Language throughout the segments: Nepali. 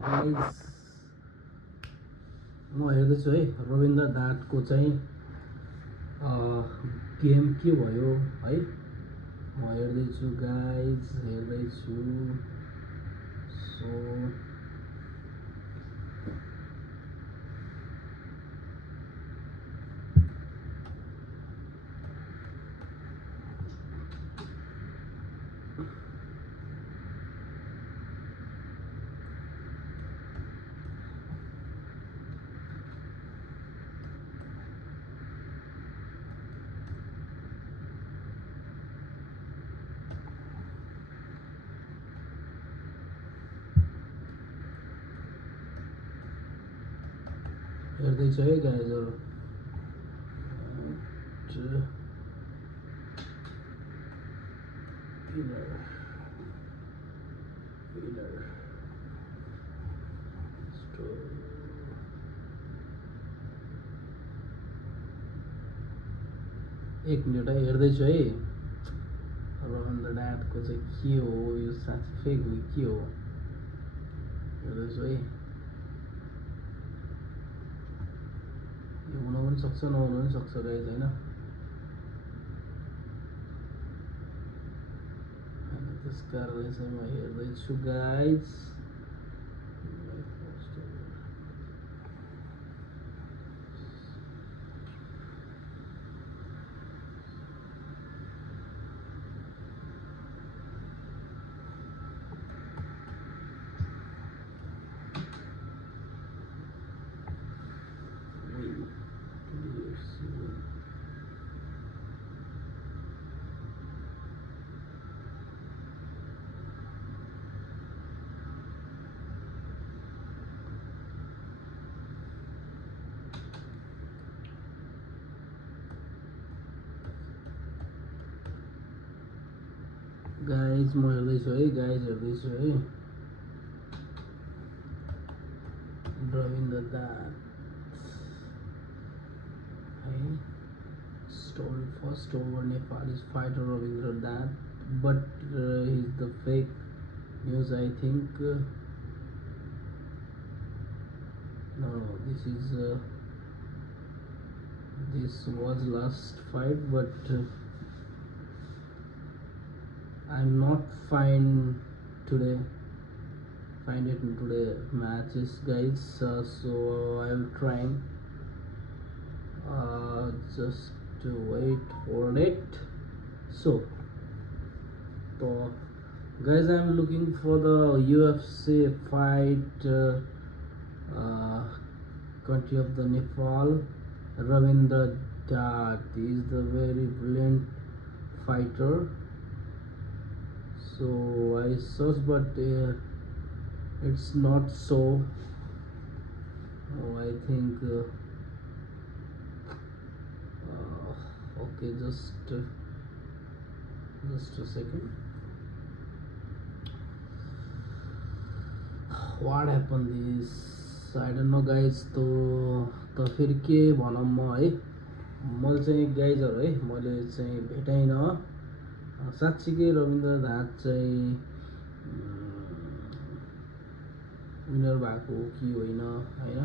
गाइस म हेर्दैछु है रविन्द्र दाँतको चाहिँ गेम के भयो है। म हेर्दैछु गाइस, हेर्दैछु। सो हेर्दैछु है गाइजहरू। एक मिनट है, हेर्दैछु है। रविन्द्र दाँतको चाहिँ के हो यो, साँच्चै फेक हो के हो, हेर्दैछु है। यो हुन पनि सक्छ नहुन पनि सक्छ गाइज होइन। त्यस कारणले चाहिँ म हेर्दैछु गाइज। गाइज म हेर्दैछु है गाइज, हेर्दैछु है। रविन्द्र दाँत है। Story first over Nepalese fighter Ravindra Datt, but he's the fake news I think. No, this was last fight, but I'm not find it in today matches guys, so I'll try just to wait for it. So guys, I'm looking for the UFC fight, country of the Nepal. Ravindra Datt is the very brilliant fighter. So I searched, but it's not so. I think okay, just a second. What happened this, I don't know guys. त फेरि के भनौँ म है। मैले चाहिँ गाइजहरू है, मैले चाहिँ भेटाइनँ साँच्चीकै रविन्द्र दाँत चाहिँ विनर भएको हो कि होइन होइन।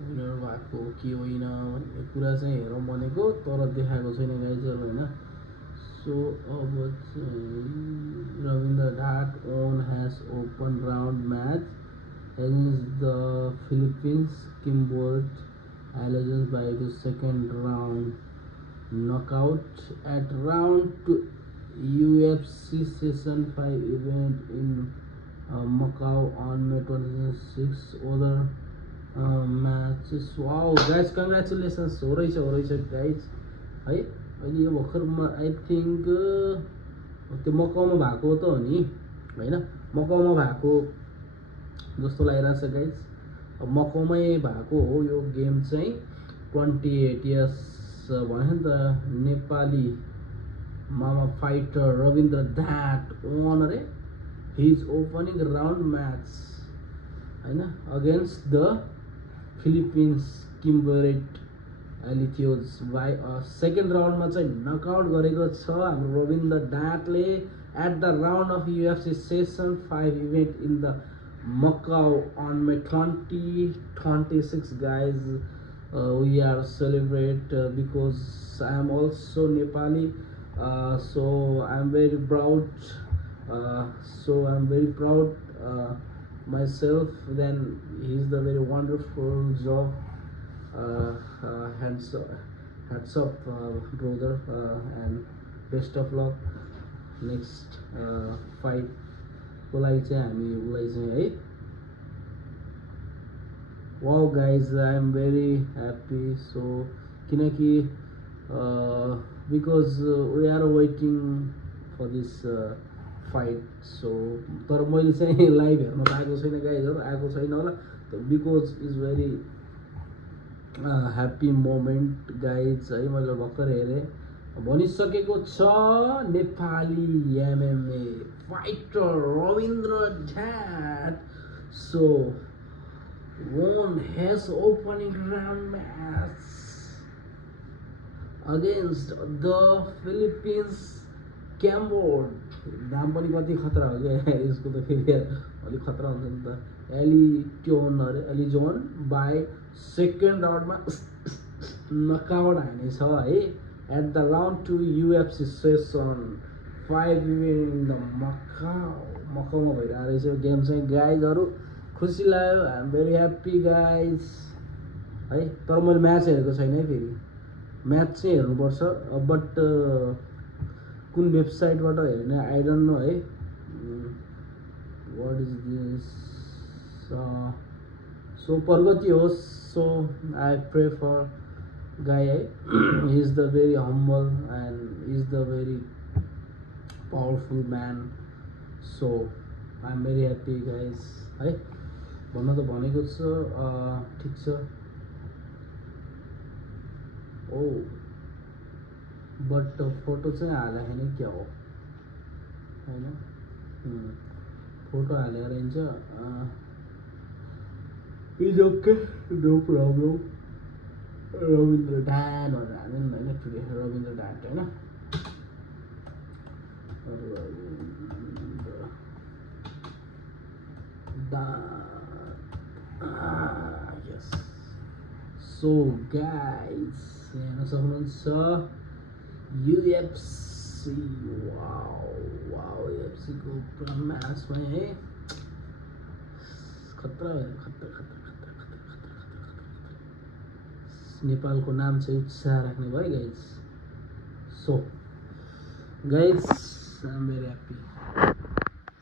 विनर भएको हो कि होइन भन्ने कुरा चाहिँ हेरौँ भनेको, तर देखाएको छैन गाइजहरू होइन। So अब चाहिँ रविन्द्र दाँत on has open round match against the Philippines Kimbold Alliance by the second round knockout at round 2 UFC Season 5 event in Macau on May 26. Other matches. Wow guys, congratulations हो रहेछ guys है। अहिले यो भर्खरमा आई थिङ्क त्यो मकाउमा भएको त हो नि होइन, मकाउमा भएको जस्तो लागिरहेछ गाइज। अब मकाउमै भएको हो यो गेम चाहिँ। 28 इयर्स भने नि त नेपाली मामा फाइटर रविन्द्र दाँत ओन अरे हिज ओपनिङ राउन्ड म्याच होइन अगेन्स्ट द फिलिपिन्स किम्बरेट एलिथियोजलाई सेकेन्ड राउन्डमा चाहिँ नकआउट गरेको छ हाम्रो रविन्द्र डाँटले at the round of UFC season 5 event in the Macau on May 2026 guys. We are celebrate because I am also Nepali, so I am very proud, myself. Then he is the very wonderful job. Hats up, brother, and best of luck next fight को लागि चाहिँ हामी उसलाई चाहिँ है wow guys I am very happy so किनकि because we are waiting for this fight so तर मैले चाहिँ लाइभ हेर्न पाएको छैन गाइजहरू आएको छैन होला because is very happy moment guys है मैले भर्खर हेरेँ भनिसकेको छ नेपाली एमएमए फाइटर रविन्द्र ढाट so won his opening round match against the Philippines Cambod नाम पनि कति खतरा हो क्या यसको त फेरि अलिक खतरा हुन्छ नि त एलिजोन बाई सेकेन्ड राउन्डमा नकआउट हानेछ है at the round 2 UFC season 5 in the मकाउमा भइरहेको रहेछ गेम चाहिँ गाइजहरू खुसी लाग्यो I am very happy guys है तर मैले म्याच हेरेको छैन है फेरि म्याच चाहिँ हेर्नुपर्छ बट कुन वेबसाइटबाट हेर्ने आई डोन्ट नो है वाट इज दिस सो प्रगति होस् so I pray for guy है he is the very humble and is the very powerful man so I am very happy guys है भन्न त भनेको छ ठिक छ ओ बट फोटो चाहिँ हाल्दाखेरि क्या हो होइन फोटो हालेर रहन्छ is okay no problem Rabindra ढाट भनेर हाल्यो नि होइन ठुलो रविन्द्र ढाट होइन yes so guys हेर्न सक्नुहुन्छ UFC वाउ UFC को पुरा म्याचमा है खतरा नेपालको नाम चाहिँ उत्साह राख्ने भयो guys so guys I am very happy